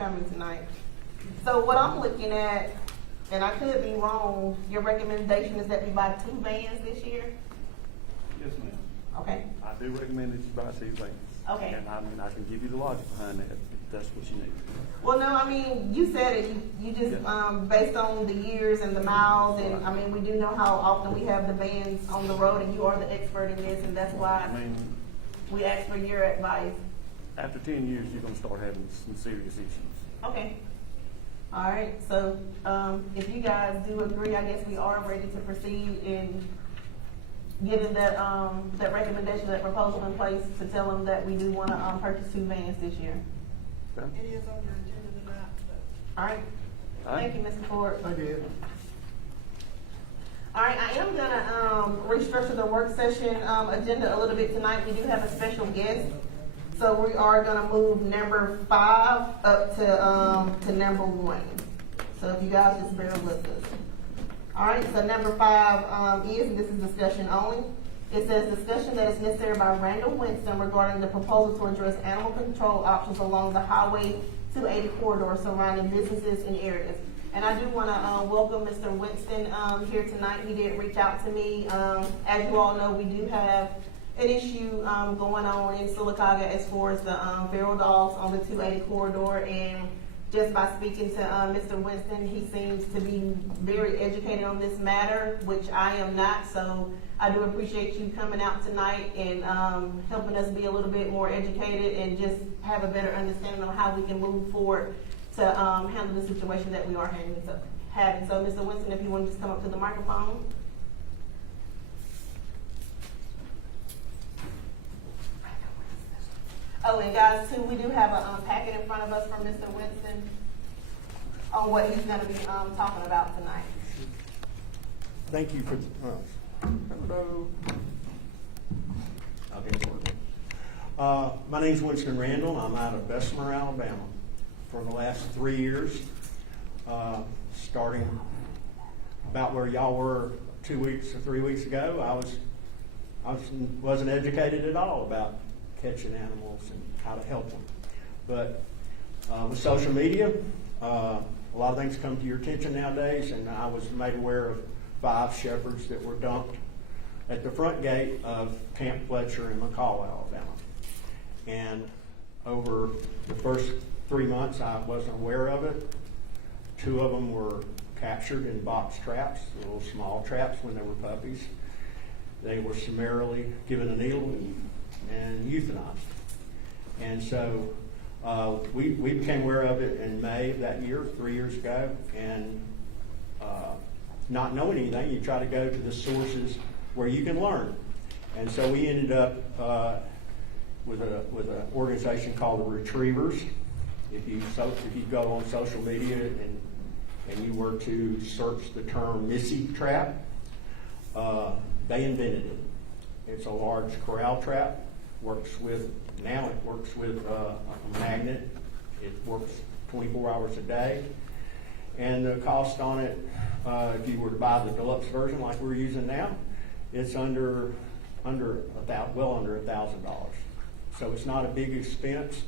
coming tonight. So what I'm looking at, and I could be wrong, your recommendation is that we buy 2 vans this year? Yes, ma'am. Okay. I do recommend that you buy 2 vans. Okay. And I mean, I can give you the logic behind that, if that's what you need. Well, no, I mean, you said it, you just, based on the years and the miles, and I mean, we do know how often we have the vans on the road, and you are the expert in this, and that's why I mean, we asked for your advice. after 10 years, you're gonna start having some serious issues. Okay. All right, so, if you guys do agree, I guess we are ready to proceed in getting that, that recommendation, that proposal in place to tell them that we do wanna, purchase 2 vans this year. Okay? It is on your agenda tonight, so. All right. All right. Thank you, Mr. Ford. I did. All right, I am gonna restructure the work session agenda a little bit tonight. We do have a special guest, so we are gonna move number 5 up to number 1. So if you guys just bear with us. All right, so number 5 this is discussion only. It says discussion that is necessary by Randall Winston regarding the proposal to address animal control options along the Highway 280 corridor surrounding businesses and areas. And I do want to welcome Mr. Winston here tonight. He did reach out to me. As you all know, we do have an issue going on in Sylacauga as far as the feral dogs on the 280 corridor. And just by speaking to Mr. Winston, he seems to be very educated on this matter, which I am not. So I do appreciate you coming out tonight and helping us be a little bit more educated and just have a better understanding on how we can move forward to handle the situation that we are having. So, Mr. Winston, if you want to just come up to the microphone. Oh, and guys, too, we do have a packet in front of us from Mr. Winston on what he's going to be talking about tonight. Thank you for, hello. Okay. My name's Winston Randall. I'm out of Bessemer, Alabama. For the last 3 years, starting about where y'all were 2 weeks or 3 weeks ago, I wasn't educated at all about catching animals and how to help them. But with social media, a lot of things come to your attention nowadays, and I was made aware of 5 shepherds that were dumped at the front gate of Camp Fletcher in McCall, Alabama. And over the first 3 months, I wasn't aware of it. 2 of them were captured in box traps, little small traps when they were puppies. They were summarily given a needle and euthanized. And so we became aware of it in May of that year, 3 years ago, and not knowing anything, you try to go to the sources where you can learn. And so we ended up with an organization called the Retrievers. If you go on social media and you were to search the term Missy trap, they invented it. It's a large corral trap. Now it works with a magnet. It works 24 hours a day. And the cost on it, if you were to buy the deluxe version like we're using now, it's well under $1,000. So it's not a big expense.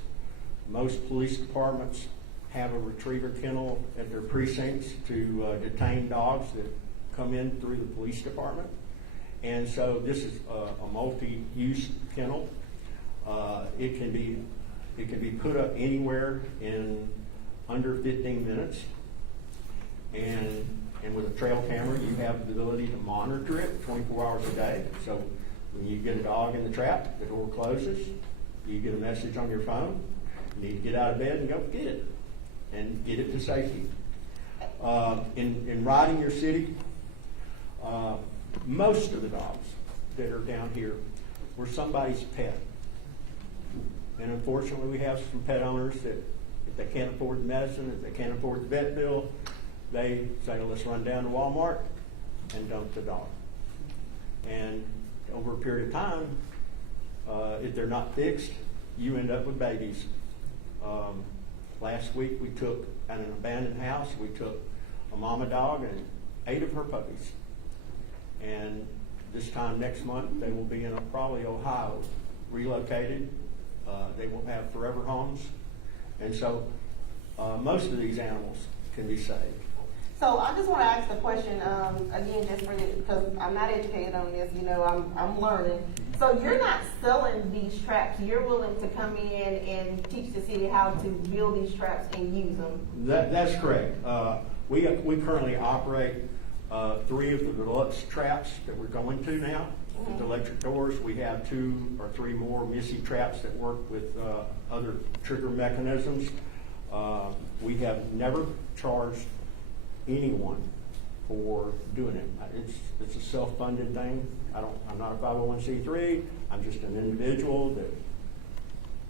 Most police departments have a retriever kennel at their precincts to detain dogs that come in through the police department. And so this is a multi-use kennel. It can be put up anywhere in under 15 minutes. And with a trail camera, you have the ability to monitor it 24 hours a day. So when you get a dog in the trap, the door closes, you get a message on your phone. You need to get out of bed and go get it, and get it to safety. In riding your city, most of the dogs that are down here were somebody's pet. And unfortunately, we have some pet owners that if they can't afford the medicine, if they can't afford the vet bill, they say, let's run down to Walmart and dump the dog. And over a period of time, if they're not fixed, you end up with babies. Last week we took, at an abandoned house, we took a mama dog and 8 of her puppies. And this time next month, they will be in probably Ohio, relocated. They will have forever homes. And so most of these animals can be saved. So I just want to ask the question, again, just for because I'm not educated on this, you know, I'm learning. So you're not selling these traps. You're willing to come in and teach the city how to build these traps and use them. That's correct. We currently operate 3 of the deluxe traps that we're going to now. With the electric doors, we have 2 or 3 more Missy traps that work with other trigger mechanisms. We have never charged anyone for doing it. It's a self-funded thing. I'm not a 501c3. I'm just an individual that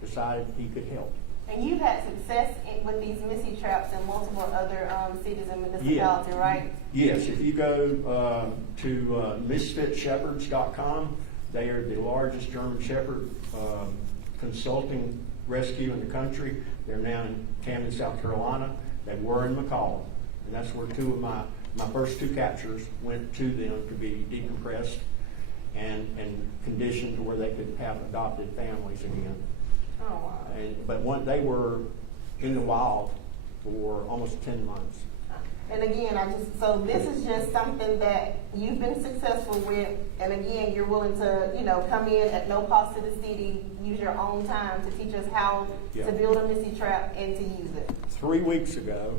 decided he could help. And you've had success with these Missy traps in multiple other cities and municipalities, right? Yes, if you go to misfitshepherds.com, they are the largest German Shepherd consulting rescue in the country. They're now in Camden, South Carolina. They were in McCall, and that's where 2 of my first 2 captures went to them to be decompressed and conditioned to where they could have adopted families again. Oh, wow. They were in the wild for almost 10 months. And again, so this is just something that you've been successful with, and again, you're willing to, you know, come in at no cost to the city, use your own time to teach us how to build a Missy trap and to use it. 3 weeks ago,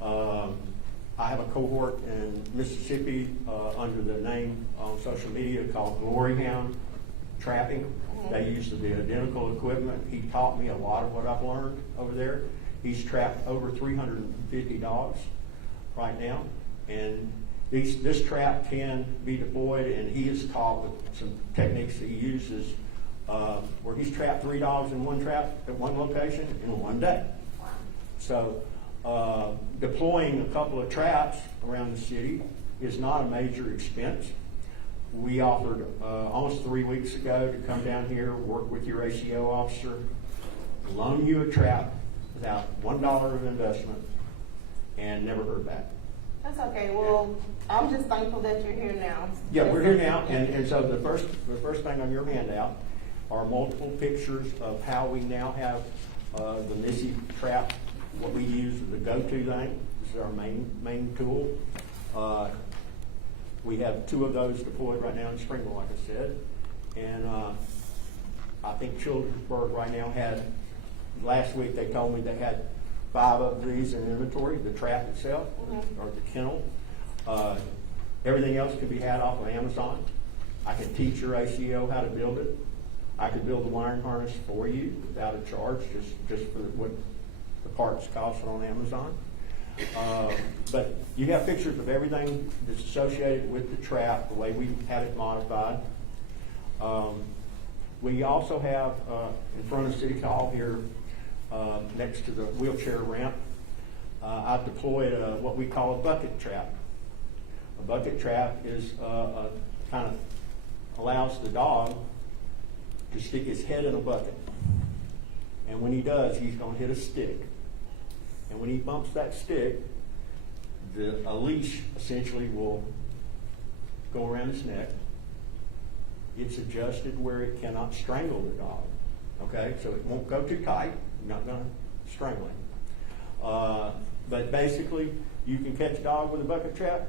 I have a cohort in Mississippi under the name on social media called Glory Hound Trapping. They use the identical equipment. He taught me a lot of what I've learned over there. He's trapped over 350 dogs right now, and this trap can be deployed, and he is taught with some techniques that he uses where he's trapped 3 dogs in one trap at one location in one day. So deploying a couple of traps around the city is not a major expense. We offered almost 3 weeks ago to come down here, work with your ACO officer, loan you a trap without $1 of investment, and never heard back. That's okay. Well, I'm just thankful that you're here now. Yeah, we're here now, and so the first thing on your handout are multiple pictures of how we now have the Missy trap, what we use as the go-to thing. This is our main tool. We have 2 of those deployed right now in Springville, like I said. And I think Childersburg right now last week they told me they had 5 of these in inventory, the trap itself, or the kennel. Everything else can be had off of Amazon. I can teach your ACO how to build it. I could build the wiring harness for you without a charge, just for what the parts cost on Amazon. But you have pictures of everything that's associated with the trap, the way we had it modified. We also have in front of City Hall here, next to the wheelchair ramp, I've deployed what we call a bucket trap. A bucket trap is kind of allows the dog to stick his head in a bucket. And when he does, he's going to hit a stick. And when he bumps that stick, a leash essentially will go around his neck. It's adjusted where it cannot strangle the dog. Okay, so it won't go too tight. You're not going to strangle him. But basically, you can catch a dog with a bucket trap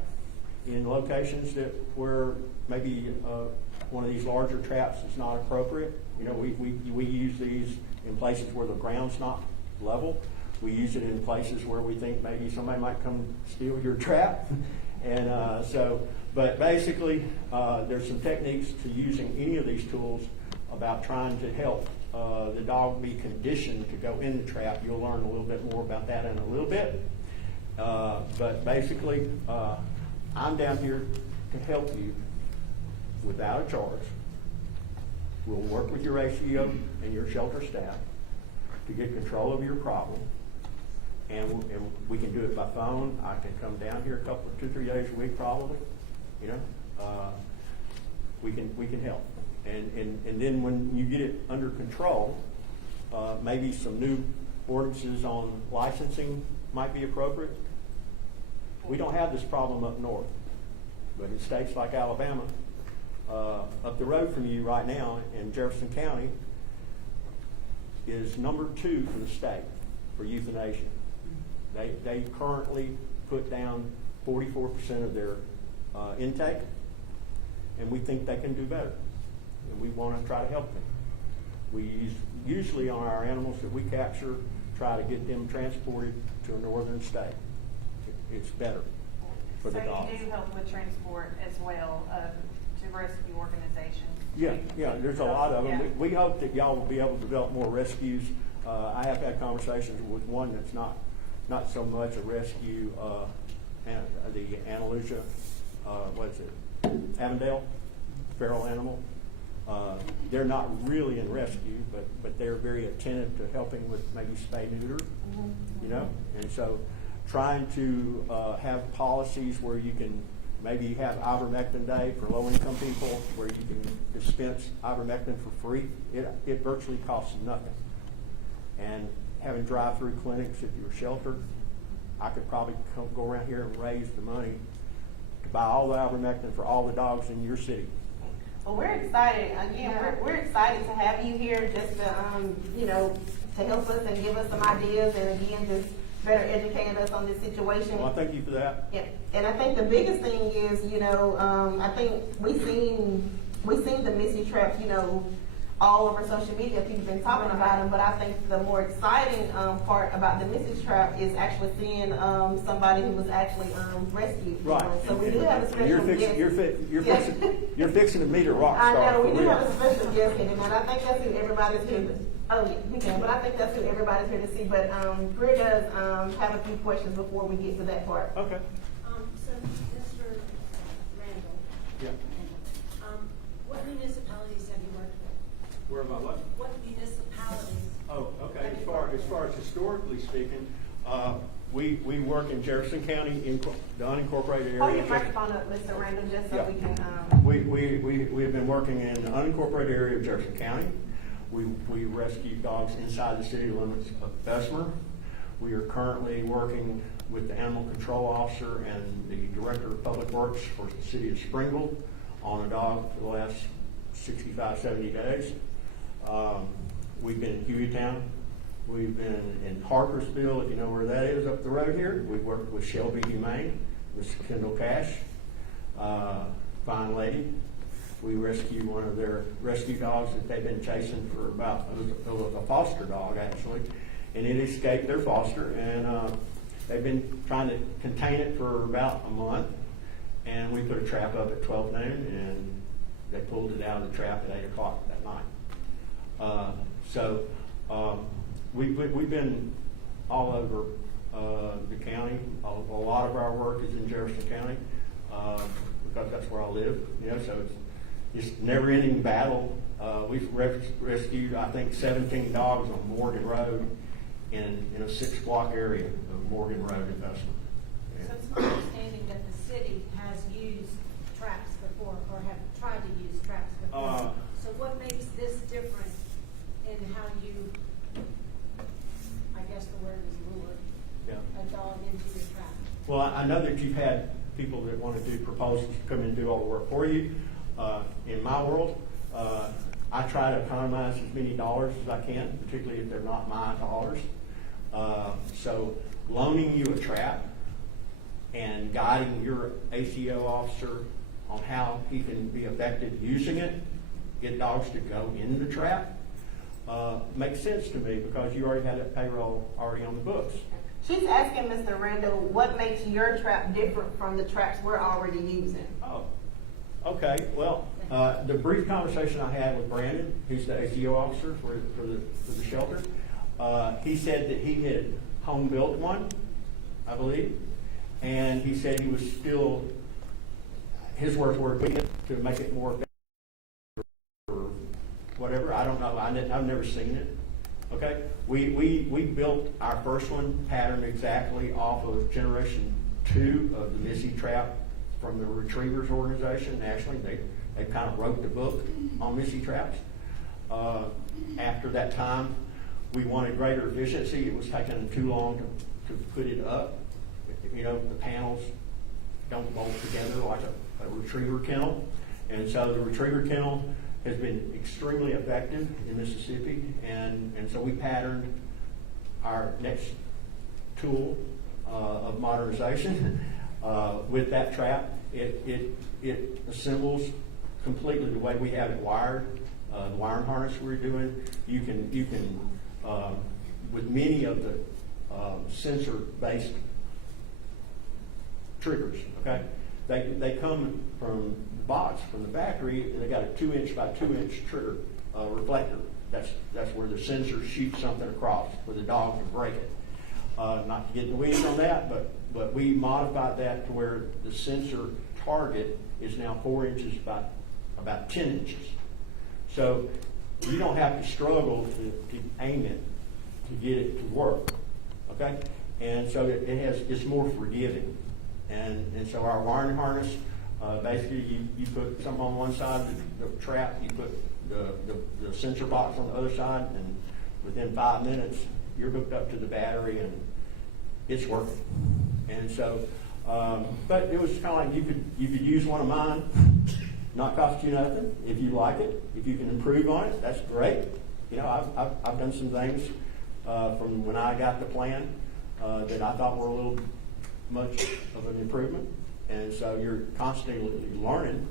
in locations where maybe one of these larger traps is not appropriate. You know, we use these in places where the ground's not level. We use it in places where we think maybe somebody might come steal your trap. And but basically, there's some techniques to using any of these tools about trying to help the dog be conditioned to go in the trap. You'll learn a little bit more about that in a little bit. But basically, I'm down here to help you without a charge. We'll work with your ACO and your shelter staff to get control of your problem. And we can do it by phone. I can come down here 2-3 days a week probably. You know, we can help. And then when you get it under control, maybe some new ordinances on licensing might be appropriate. We don't have this problem up north, but in states like Alabama, up the road from you right now in Jefferson County is number 2 for the state for euthanasia. They currently put down 44% of their intake, and we think they can do better, and we want to try to help them. We usually on our animals that we capture, try to get them transported to a northern state. It's better for the dogs. So you do help with transport as well to rescue organizations? Yeah, there's a lot of them. Yeah. We hope that y'all will be able to develop more rescues. I have had conversations with one that's not so much a rescue, the Andalusia, what is it, Avondale, feral animal. They're not really in rescue, but they're very attentive to helping with maybe spay neuter, you know? And so trying to have policies where you can maybe have ivermectin day for low-income people, where you can dispense ivermectin for free. It virtually costs nothing. And having drive-through clinics at your shelter, I could probably go around here and raise the money to buy all the ivermectin for all the dogs in your city. Well, we're excited. Again, we're excited to have you here just to, to help us and give us some ideas, and again, just better educate us on this situation. Well, I thank you for that. Yeah, and I think the biggest thing is, I think we seen the Missy traps, all over social media. People have been talking about them, but I think the more exciting part about the Missy trap is actually seeing somebody who was actually rescued. Right. So we do have a special guest. You're fixing to meet a rock I star. know, we for do real. have a special guest here tonight. I think that's who everybody's here to, oh yeah, we can, but I think that's who everybody's here to see. But Greer does have a few questions before we get to that part. Okay. So, Mr. Randall, Yeah. what municipalities have you worked with? Where am I? What? What municipalities? Oh, okay. As far as historically speaking, we work in Jefferson County, in the unincorporated area. Hold your microphone up, Mr. Randall, just so Yeah. we can. We've been working in the unincorporated area of Jefferson County. We rescue dogs inside the city limits of Bessemer. We are currently working with the animal control officer and the director of public works for the city of Springville on a dog for the last 65, 70 days. We've been in Hueytown. We've been in Harpersville, if you know where that is, up the road here. We've worked with Shelby Humane, Miss Kendall Cash, fine lady. We rescued one of their rescue dogs that they've been chasing for about, it was a foster dog actually, and it escaped their foster, and they've been trying to contain it for about a month, and we put a trap up at 12 noon, and they pulled it out of the trap at 8 o'clock that night. We've been all over the county. A lot of our work is in Jefferson County because that's where I live. So it's just never-ending battle. We've rescued, I think, 17 dogs on Morgan Road in a 6-block area of Morgan Road in Bessemer. So it's my understanding that the city has used traps before, or have tried to use traps before. So what makes this different in how you, I guess the word is lure, a dog into your trap? Well, I know that you've had people that want to do proposals to come in and do all the work for you. In my world, I try to economize as many dollars as I can, particularly if they're not my dollars. So loaning you a trap and guiding your ACO officer on how he can be effective using it, get dogs to go in the trap, makes sense to me because you already had that payroll already on the books. She's asking Mr. Randall, what makes your trap different from the traps we're already using? Oh, okay. Well, the brief conversation I had with Brandon, who's the ACO officer for the shelter, he said that he had home built one, I believe, and he said he was still, his words were to make it more effective or whatever. I don't know. I've never seen it. Okay, we built our first one patterned exactly off of generation 2 of the Missy trap from the Retrievers organization nationally. They kind of wrote the book on Missy traps. After that time, we wanted greater efficiency. It was taking too long to put it up. The panels don't bolt together like a retriever kennel, and so the retriever kennel has been extremely effective in Mississippi, and so we patterned our next tool of modernization with that trap. It assembles completely the way we have it wired. The wiring harness we're doing, you can with many of the sensor-based triggers, okay? They come from the box, from the factory, and they got a 2-inch by 2-inch trigger reflector. That's where the sensor shoots something across, where the dog can break it. Not to get in the weeds on that, but we modified that to where the sensor target is now 4 inches by about 10 inches. So you don't have to struggle to aim it to get it to work, okay? And so it's more forgiving. And so our wiring harness, basically you put something on one side of the trap, you put the sensor box on the other side, and within 5 minutes you're hooked up to the battery and it's working. And so, but it was kind of like you could use one of mine, not cost you nothing. If you like it, if you can improve on it, that's great. You know, I've done some things from when I got the plan that I thought were a little much of an improvement, and so you're constantly learning,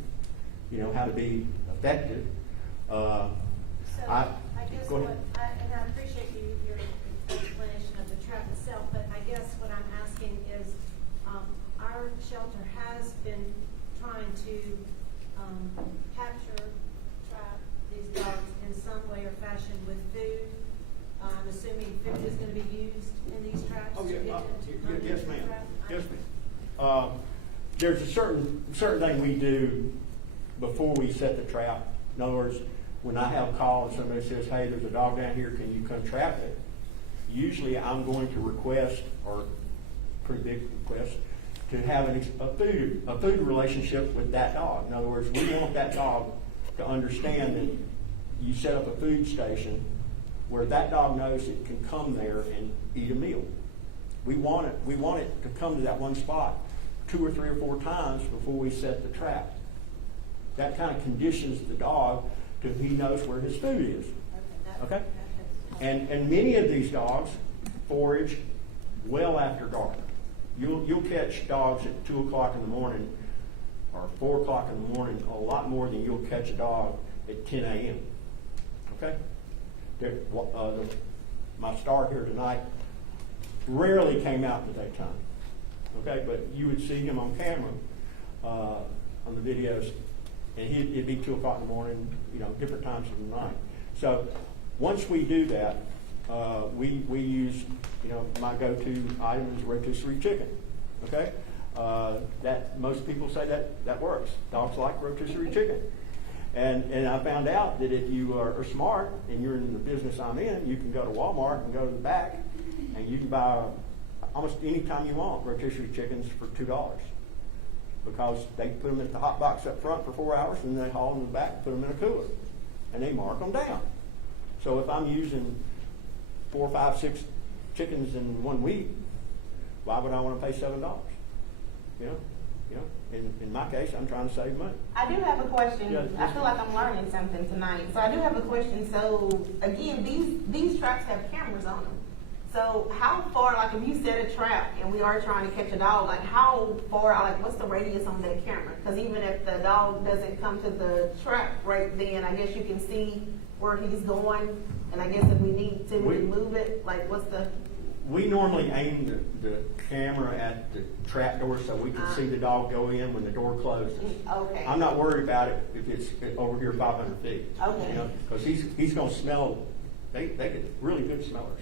you know, how to be effective. So I guess go ahead. and I appreciate your explanation of the trap itself, but I guess what I'm asking is, our shelter has been trying to capture, trap these dogs in some way or fashion with food. I'm assuming food is going to be used in these traps. Oh, to yeah. get them to Yes, the ma'am. trap? Yes, ma'am. There's a certain thing we do before we set the trap. In other words, when I have a call and somebody says, "Hey, there's a dog down here, can you come trap it?" Usually I'm going to request, or pretty big request, to have a food relationship with that dog. In other words, we want that dog to understand that you set up a food station where that dog knows it can come there and eat a meal. We want it to come to that one spot 2 or 3 or 4 times before we set the trap. That kind of conditions the dog to he knows where his food is. Okay? And many of these dogs forage well after dark. You'll catch dogs at 2 o'clock in the morning or 4 o'clock in the morning a lot more than you'll catch a dog at 10 a.m. Okay? My star here tonight rarely came out in the daytime. Okay? But you would see him on camera on the videos, and it'd be 2 o'clock in the morning, you know, different times of the night. So once we do that, we use, you know, my go-to item is rotisserie chicken. Okay, that most people say that works. Dogs like rotisserie chicken, and I found out that if you are smart and you're in the business I'm in, you can go to Walmart and go to the back, and you can buy almost any time you want rotisserie chickens for $2. Because they put them at the hot box up front for 4 hours, and they haul them in the back and put them in a cooler, and they mark them down. So if I'm using 4, 5, 6 chickens in 1 week, why would I want to pay $7? You know. In my case, I'm trying to save money. I do have a question. Yes, I feel like I'm learning something tonight. So I do have a question. So again, these traps have cameras on them. So how far, like if you set a trap and we are trying to catch a dog, like how far, like what's the radius on that camera? Because even if the dog doesn't come to the trap right then, I guess you can see where he's going. And I guess if we need to move it, like what's the... We normally aim the camera at the trap door so we can see the dog go in when the door closes. Okay. I'm not worried about it if it's over here 500 feet. Okay. You know, because he's going to smell. They get really good smellers,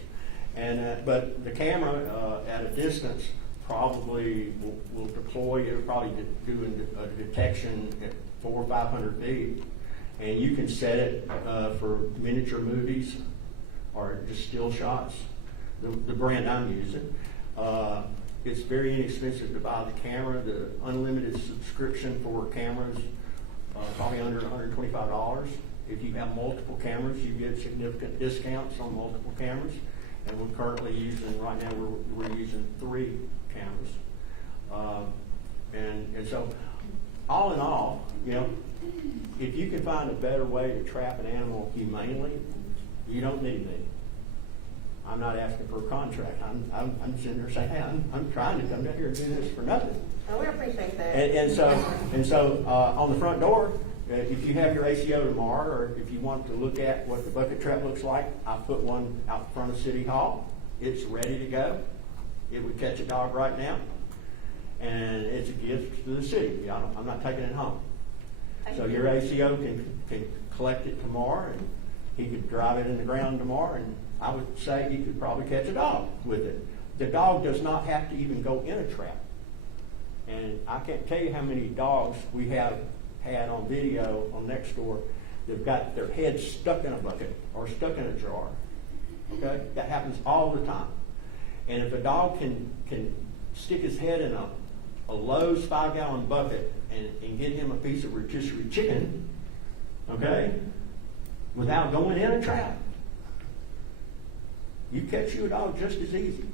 and but the camera at a distance probably will deploy. It'll probably do a detection at 400 or 500 feet, and you can set it for miniature movies or just still shots. The brand I'm using. It's very inexpensive to buy the camera. The unlimited subscription for cameras, probably under $125. If you have multiple cameras, you get significant discounts on multiple cameras. And we're currently using, right now we're using 3 cameras. And so, all in all, you know, if you can find a better way to trap an animal humanely, you don't need me. I'm not asking for a contract. I'm sitting there saying, hey, I'm trying to come down here and do this for nothing. And we appreciate that. And so on the front door, if you have your ACO tomorrow, or if you want to look at what the bucket trap looks like, I put one out in front of City Hall. It's ready to go. It would catch a dog right now, and it's a gift to the city. I'm not taking it home. So your ACO can collect it tomorrow, and he could drive it in the ground tomorrow, and I would say he could probably catch a dog with it. The dog does not have to even go in a trap. And I can't tell you how many dogs we have had on video on Nextdoor that've got their head stuck in a bucket or stuck in a jar. Okay? That happens all the time. And if a dog can stick his head in a Lowe's 5-gallon bucket and get him a piece of rotisserie chicken, okay, without going in a trap, you catch you a dog just as easy.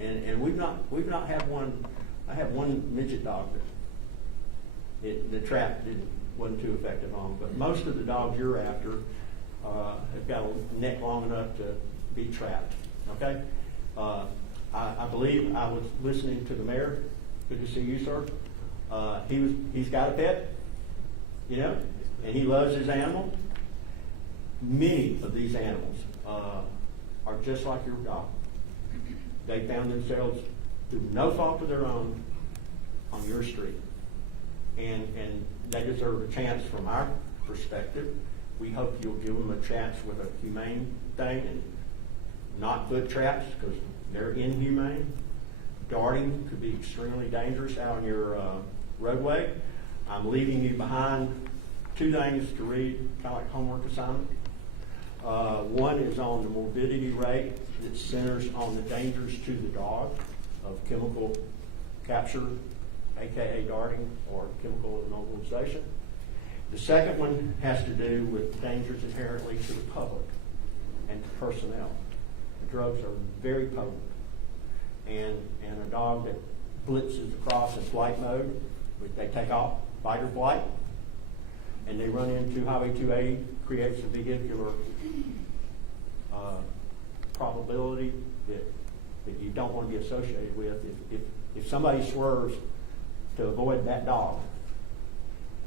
And we've not had one. I have one midget dog that the trap wasn't too effective on, but most of the dogs you're after have got a neck long enough to be trapped. Okay, I believe I was listening to the mayor. Good to see you, sir. He's got a pet, you know, and he loves his animal. Many of these animals are just like your dog. They found themselves through no fault of their own on your street. And they deserve a chance from our perspective. We hope you'll give them a chance with a humane thing and not foot traps, because they're inhumane. Darting could be extremely dangerous out on your roadway. I'm leaving you behind 2 things to read, kind of like homework assignment. One is on the morbidity rate that centers on the dangers to the dog of chemical capture, aka darting, or chemical immobilization. The second one has to do with dangers inherently to the public and to personnel. The drugs are very potent, and a dog that blitzes across in flight mode, they take off, fight or flight, and they run into Highway 280, creates a vehicular probability that you don't want to be associated with. If somebody swerves to avoid that dog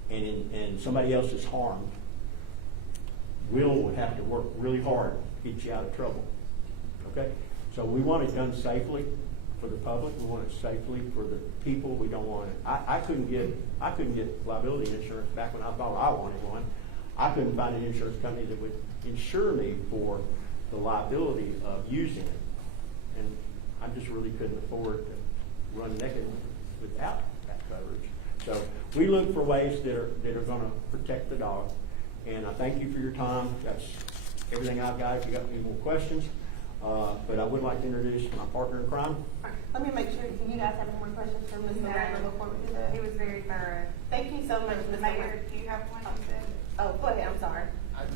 and somebody else is harmed, we'll have to work really hard to get you out of trouble. Okay? So we want it done safely for the public. We want it safely for the people. We don't want it. I couldn't get liability insurance back when I thought I wanted one. I couldn't find an insurance company that would insure me for the liability of using it. And I just really couldn't afford to run naked without that coverage. So we look for ways that are going to protect the dog. And I thank you for your time. That's everything I've got. If you got any more questions, but I would like to introduce my partner in crime. Let me make sure. Do you guys have any more questions for Mr. Randall before we do that? He was very thorough. Thank you so much, Mr. Mayor, Randall. do you have one you said? Oh, go ahead. I'm sorry. I've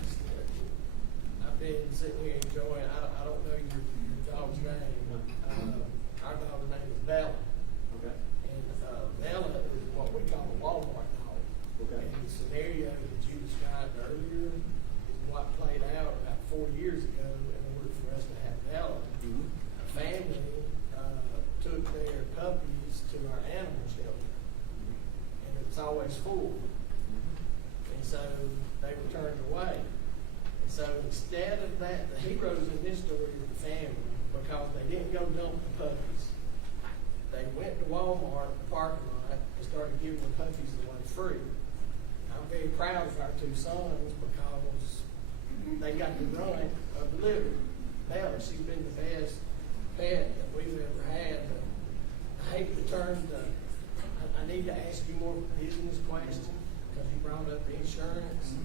been sitting here enjoying, I don't know your dog's name. Our dog's name is Bella. Okay. And Bella is what we call a Walmart dog. Okay. And the scenario that you described earlier is what played out about 4 years ago in order for us to have Bella. Mm-hmm. A family took their puppies to our animal shelter. And it was always full. And so they were turned away. And so instead of that, the heroes in this story is the family, because they didn't go dump the puppies. They went to Walmart, the parking lot, and started giving the puppies away free. I'm very proud of our 2 sons because they got the brunt of the litter. Bella, she's been the best pet that we've ever had. But I hate to turn to, I need to ask you more business questions, because you brought up the insurance.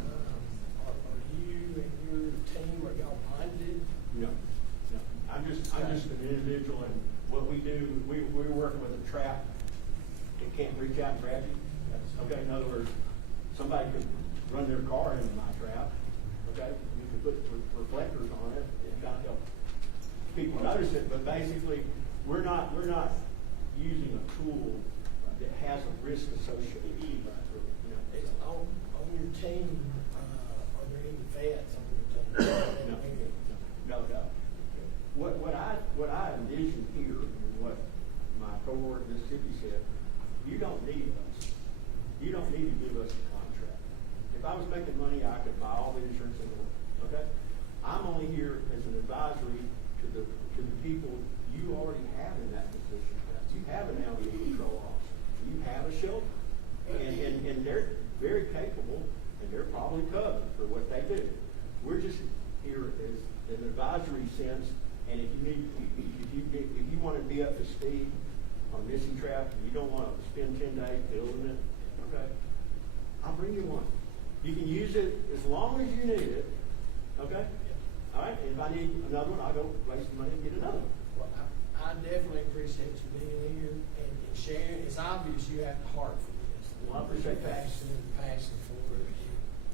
Are you and your team, are y'all bonded? No. I'm just an individual, and what we do, we're working with a trap that can't reach out and grab you. Okay, in other words, somebody could run their car into my trap. Okay, you can put reflectors on it and kind of help people notice it. But basically, we're not using a tool that has a risk associated with it. You know, It's on your team, are there any vets on your team? No. what I envision here, and what my cohort in Mississippi said, you don't need us. You don't need to give us a contract. If I was making money, I could buy all the insurance in the world. Okay? I'm only here as an advisory to the people you already have in that position. You have an animal control officer. You have a shelter. And they're very capable, and they're probably covered for what they do. We're just here as an advisory sense, and if you want to be up to speed on missing trap, and you don't want to spend 10 days building it, okay, I'll bring you one. You can use it as long as you need it, okay? All right, and if I need another one, I'll go waste the money and get another one. Well, I definitely appreciate you being here and sharing. It's obvious you have the heart for this. Well, I appreciate that. Passion for it.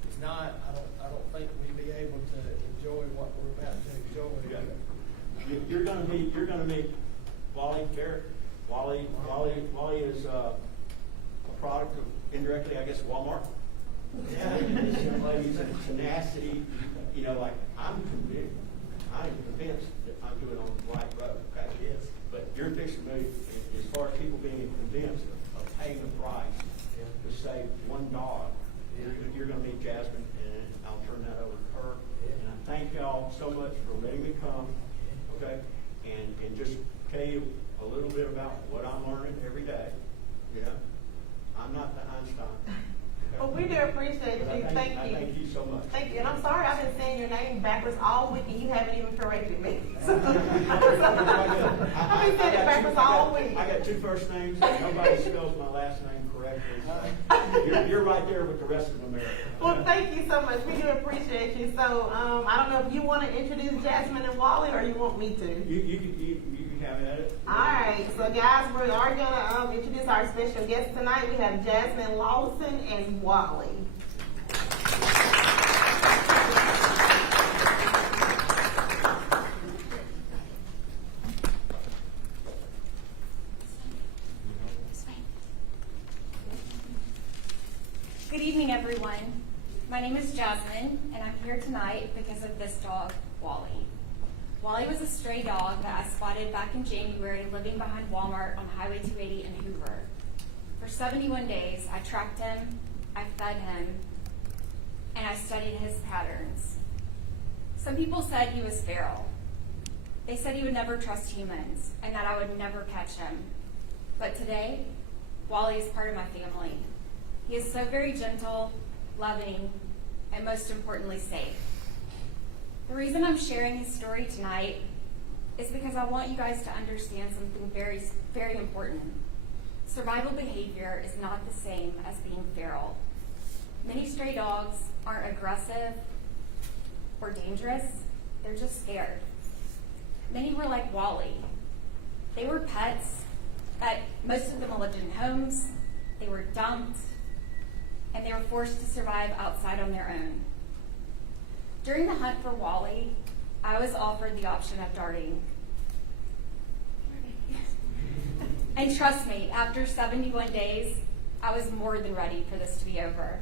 It's not, I don't think we'd be able to enjoy what we're about to enjoy. Yeah. You're gonna meet Wally Garrett. Wally is a product of, indirectly, I guess, Walmart. Yeah. This young lady's tenacity, you know, like, I'm convinced that I'm doing on the right road, okay? Yes. But you're fixing me, as far as people being convinced of paying the price to save one dog. You're gonna meet Jasmine, and I'll turn that over to her. And I thank y'all so much for letting me come, okay? And just tell you a little bit about what I'm learning every day, you know? I'm not the Einstein. Okay? Well, we do appreciate But you. Thank you. Thank you so much. Thank you. And I'm sorry I've been saying your name backwards all week and you haven't even corrected me. So, I've been saying it backwards all week. I got two first names. Nobody spells my last name correctly. So you're right there with the rest of America. Well, thank you so much. We do appreciate you. So, I don't know if you want to introduce Jasmine and Wally or you want me to. You can have at it. All right. So, guys, we are going to introduce our special guests tonight. We have Jasmine Lawson and Wally. Good evening, everyone. My name is Jasmine, and I'm here tonight because of this dog, Wally. Wally was a stray dog that I spotted back in January living behind Walmart on Highway 280 in Hoover. For 71 days, I tracked him, I fed him, and I studied his patterns. Some people said he was feral. They said he would never trust humans and that I would never catch him. But today, Wally is part of my family. He is so very gentle, loving, and most importantly, safe. The reason I'm sharing his story tonight is because I want you guys to understand something very, very important. Survival behavior is not the same as being feral. Many stray dogs aren't aggressive or dangerous, they're just scared. Many were like Wally. They were pets, but most of them lived in homes, they were dumped, and they were forced to survive outside on their own. During the hunt for Wally, I was offered the option of darting. And trust me, after 71 days, I was more than ready for this to be over.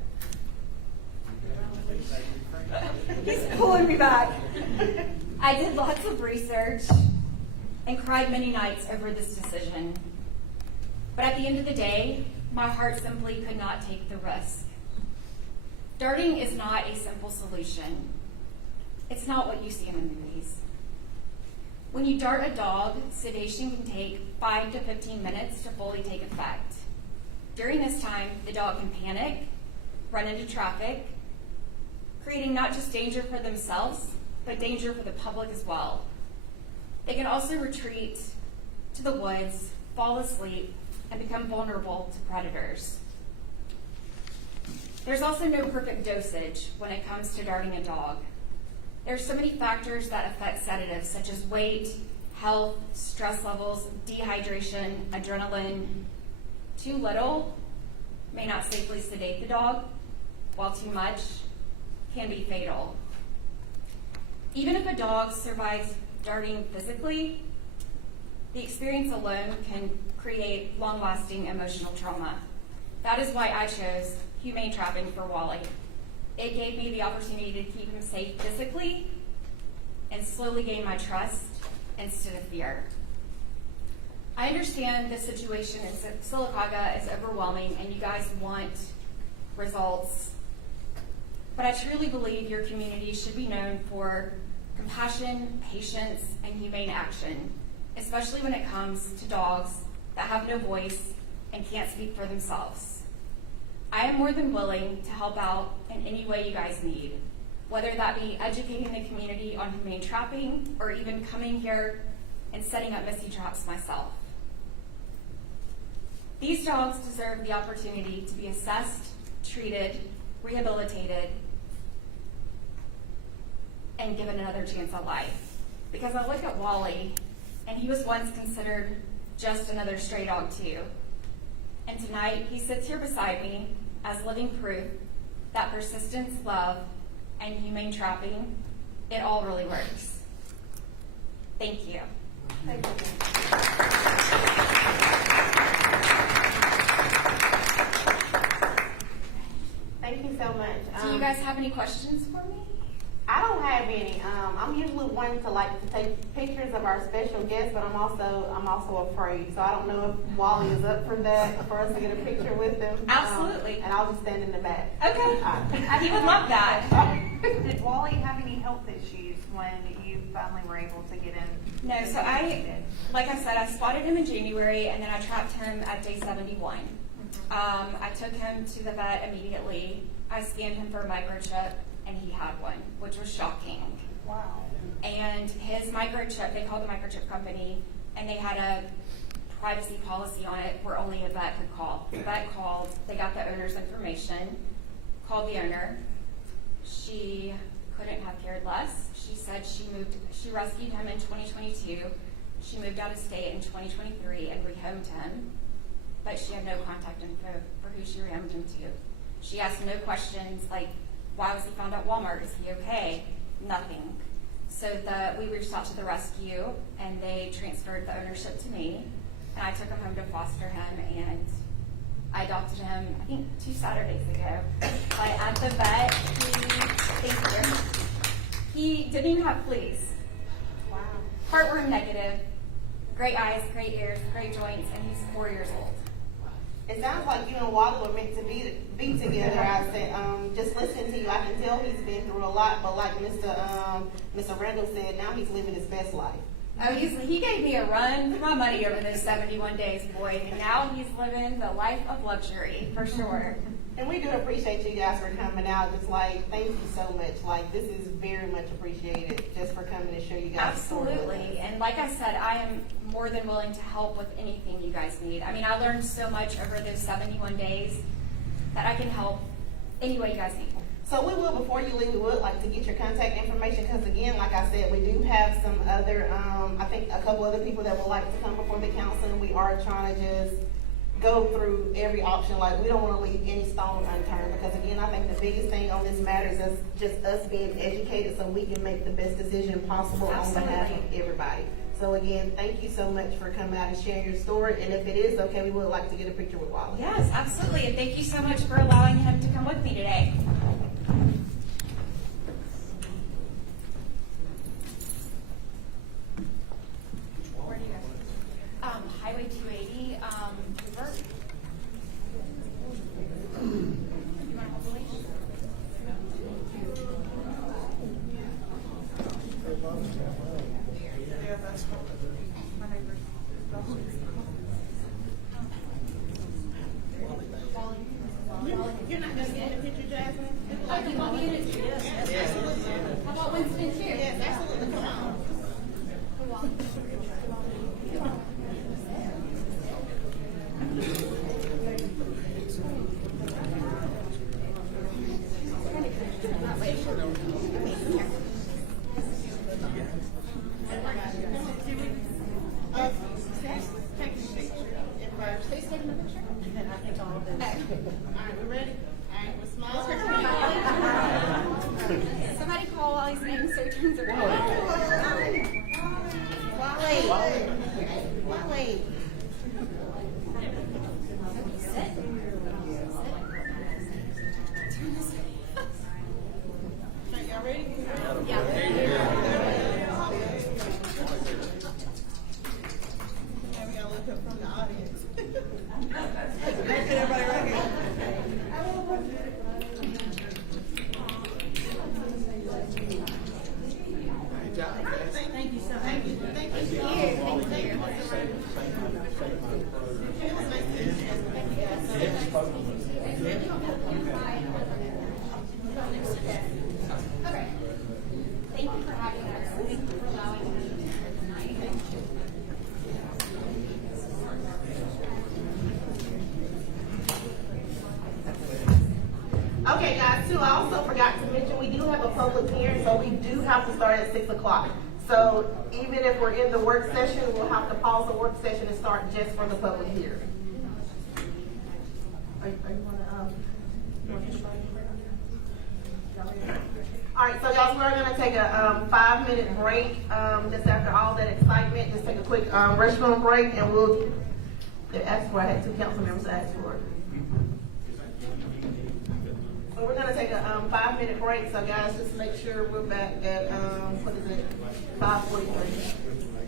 He's pulling me back. I did lots of research and cried many nights over this decision. But at the end of the day, my heart simply could not take the risk. Darting is not a simple solution. It's not what you see in the movies. When you dart a dog, sedation can take 5 to 15 minutes to fully take effect. During this time, the dog can panic, run into traffic, creating not just danger for themselves, but danger for the public as well. They can also retreat to the woods, fall asleep, and become vulnerable to predators. There's also no perfect dosage when it comes to darting a dog. There's so many factors that affect sedatives, such as weight, health, stress levels, dehydration, adrenaline. Too little may not safely sedate the dog, while too much can be fatal. Even if a dog survives darting physically, the experience alone can create long-lasting emotional trauma. That is why I chose humane trapping for Wally. It gave me the opportunity to keep him safe physically and slowly gain my trust instead of fear. I understand the situation in Sylacauga is overwhelming and you guys want results, but I truly believe your community should be known for compassion, patience, and humane action, especially when it comes to dogs that have no voice and can't speak for themselves. I am more than willing to help out in any way you guys need, whether that be educating the community on humane trapping or even coming here and setting up Missy traps myself. These dogs deserve the opportunity to be assessed, treated, rehabilitated, and given another chance at life. Because I look at Wally, and he was once considered just another stray dog too. And tonight, he sits here beside me as living proof that persistence, love, and humane trapping, it all really works. Thank you. Thank you. Thank you so much. Do you guys have any questions for me? I don't have any. I'm usually one to take pictures of our special guests, but I'm also afraid. So I don't know if Wally is up for that, for us to get a picture with him. Absolutely. And I'll just stand in the back. Okay. He would love that. Did Wally have any health issues when you finally were able to get him? No, so like I said, I spotted him in January, and then I trapped him at day 71. I took him to the vet immediately. I scanned him for a microchip, and he had one, which was shocking. Wow. And his microchip, they called the microchip company, and they had a privacy policy on it where only a vet could call. The vet called, they got the owner's information, called the owner. She couldn't have cared less. She said she rescued him in 2022. She moved out of state in 2023 and rehomed him, but she had no contact info for who she rehomed him to. She asked no questions like, why was he found at Walmart? Is he okay? Nothing. So we reached out to the rescue, and they transferred the ownership to me, and I took him home to foster him, and I adopted him, I think, 2 Saturdays ago. But at the vet, he didn't even have fleas. Wow. Heartworm negative, great eyes, great ears, great joints, and he's 4 years old. It sounds like you and Wally were meant to be together. I said, just listening to you, I can tell he's been through a lot. But like Mr. Randall said, now he's living his best life. Oh, he gave me a run for my money over those 71 days, boy. And now he's living the life of luxury, for sure. And we do appreciate you guys for coming out. Just like, thank you so much. Like, this is very much appreciated just for coming to show you guys. Absolutely. And like I said, I am more than willing to help with anything you guys need. I mean, I learned so much over those 71 days that I can help any way you guys need. So we will, before you leave, we would like to get your contact information because, again, like I said, we do have some other, I think a couple other people that would like to come before the council, and we are trying to just go through every option. Like, we don't want to leave any stone unturned because, again, I think the biggest thing on this matter is just us being educated so we can make the best decision possible. Absolutely. On behalf of everybody. So, again, thank you so much for coming out and sharing your story. And if it is okay, we would like to get a picture with Wally. Yes, absolutely. And thank you so much for allowing him to come with me today. Where do you go? Highway 280, Hoover. You want to hold the leash? Yeah, that's what my neighbor. You're not going to get in a picture, Jasmine? Everybody ready? Good job, guys. Thank you so much. Thank you. Thank you. Okay. Thank you for having us. Thank you for allowing us to be here tonight. Okay, guys, too, I also forgot to mention, we do have a public hearing, so we do have to start at 6 o'clock. So even if we're in the work session, we'll have to pause the work session and start just for the public hearing. Are you wanna just start? All right, so guys, we're gonna take a 5-minute break, just after all that excitement, just take a quick, restroom break, and we'll, they asked for, I had 2 council members ask for it. So we're gonna take a 5-minute break, so guys, just make sure we're back at, what is it, 5:43.